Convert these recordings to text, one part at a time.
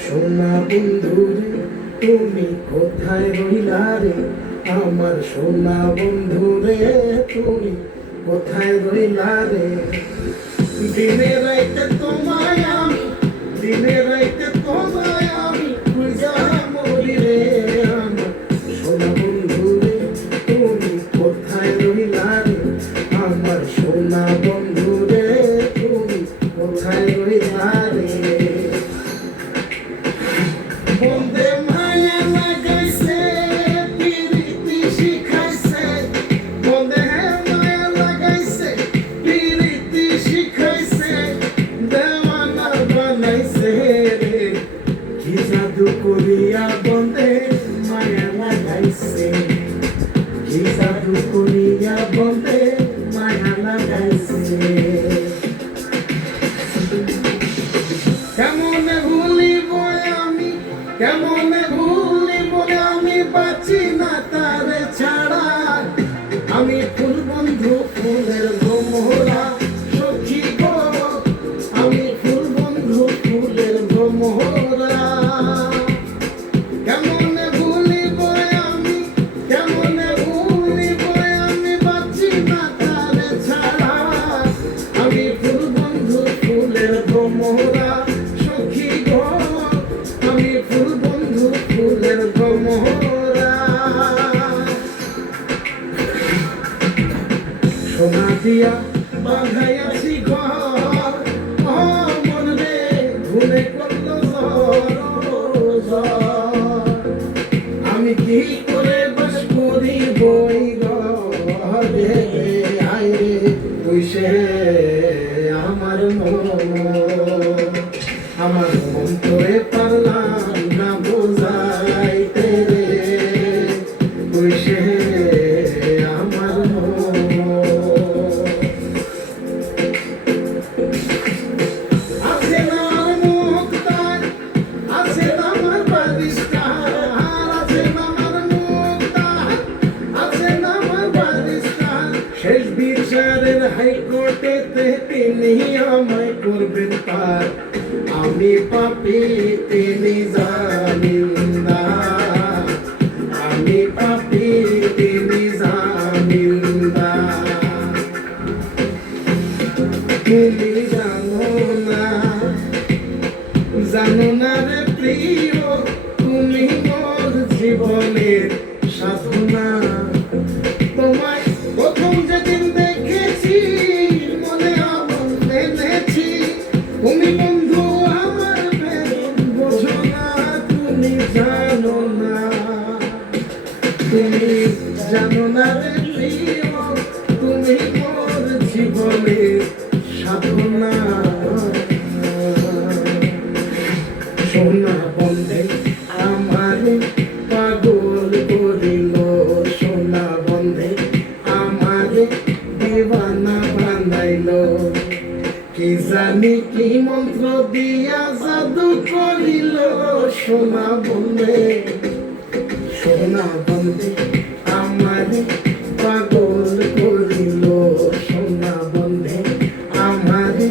সোনা বন্ধুরে তুমি কোথায় রইলা রে, আমার সোনা বন্ধুরে তুমি কোথায় রইলা রে। দিনে রাইতে তোমায় আমি, দিনে রাইতে তোমায় আমি খুঁজা মরি রে, আমার সোনা বন্ধুরে তুমি কোথায় রইলা রে, আমার সোনা বন্ধুরে তুমি কোথায় রইলা রে। বন্দে মায়া লাগাইছে পিরিতি শিখাইছে, বন্দে মায়া লাগাইছে পিরিতি শিখাইছে, দেওয়ানা বানাইছে রে, কি জাদু করিয়া বন্দে মায়া লাগাইছে, কি জাদু করিয়া বন্দে মায়া লাগাইছে। কেমনে ভুলিব আমি, কেমনে ভুলিব আমি, বাঁচি না তারে ছাড়া, আমি ফুল বন্ধু ফুলের ভ্রমরা সখী গো, আমি ফুল বন্ধু ফুলের ভ্রমরা। কেমনে ভুলিব আমি, কেমনে ভুলিব আমি, বাঁচি না তারে ছাড়া, আমি ফুল বন্ধু ফুলের ভ্রমরা সখী গো, আমি ফুল বন্ধু ফুলের ভ্রমরা। সোনা দিয়া বাঁধাইয়াছি ঘর, ও মন রে ঘুরে করলো ঝড়, আমি কি করে বাস করি বই ঘরে, আইরে তুই সে আমার মন, আমার মন তোরে পারলাম না বোঝাইতে রে, তুই সে আমার মন। আছে না আমার মুক্তার, আছে না আমার বারিস্তার, আছে না আমার মুক্তার, আছে না আমার বারিস্তার, শেষ বিচারের হাইকোর্টেতে তিনি আমায় করবেন পার, আমি পাপী তিনি জামিনদার, আমি পাপী তিনি জামিনদার। তুমি জানো না, জানো না রে প্রিয়, তুমি মোর জীবনের সাধনা, তোমায় প্রথম যেদিন দেখেছি মনে আমার মেনেছি, তুমি বন্ধু আমার প্রেম বোঝো না, তুমি জানো না, তুমি জানো না রে প্রিয়, তুমি মোর জীবনের সাধনা। সোনা বন্ধে আমারে পাগল করিল, সোনা বন্ধে আমারে দিওয়ানা বানাইল, কি জানি কি মন্ত্র দিয়া জাদু করিল, সোনা বন্ধে, সোনা বন্ধে আমারে পাগল করিল, সোনা বন্ধে আমারে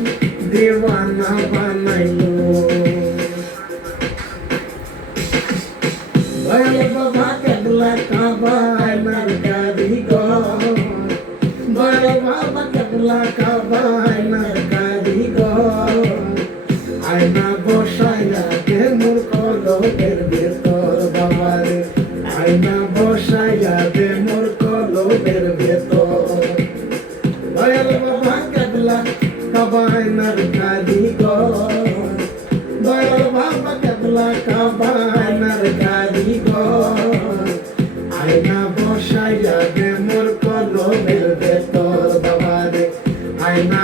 দিওয়ানা বানাইল। দয়াল বাবা কেবলা কাবায় নার কারিগর, দয়াল বাবা কেবলা কাবায় নার কারিগর, আয়না বসাইয়া দে মোর কলবের ভেতর বাবারে, আয়না বসাইয়া দে মোর কলবের ভেতর। দয়াল বাবা কেবলা কাবায় নার কারিগর, দয়াল বাবা কেবলা কাবায় নার কারিগর, আয়না বসাইয়া দে মোর কলবের ভেতর বাবারে, আয়না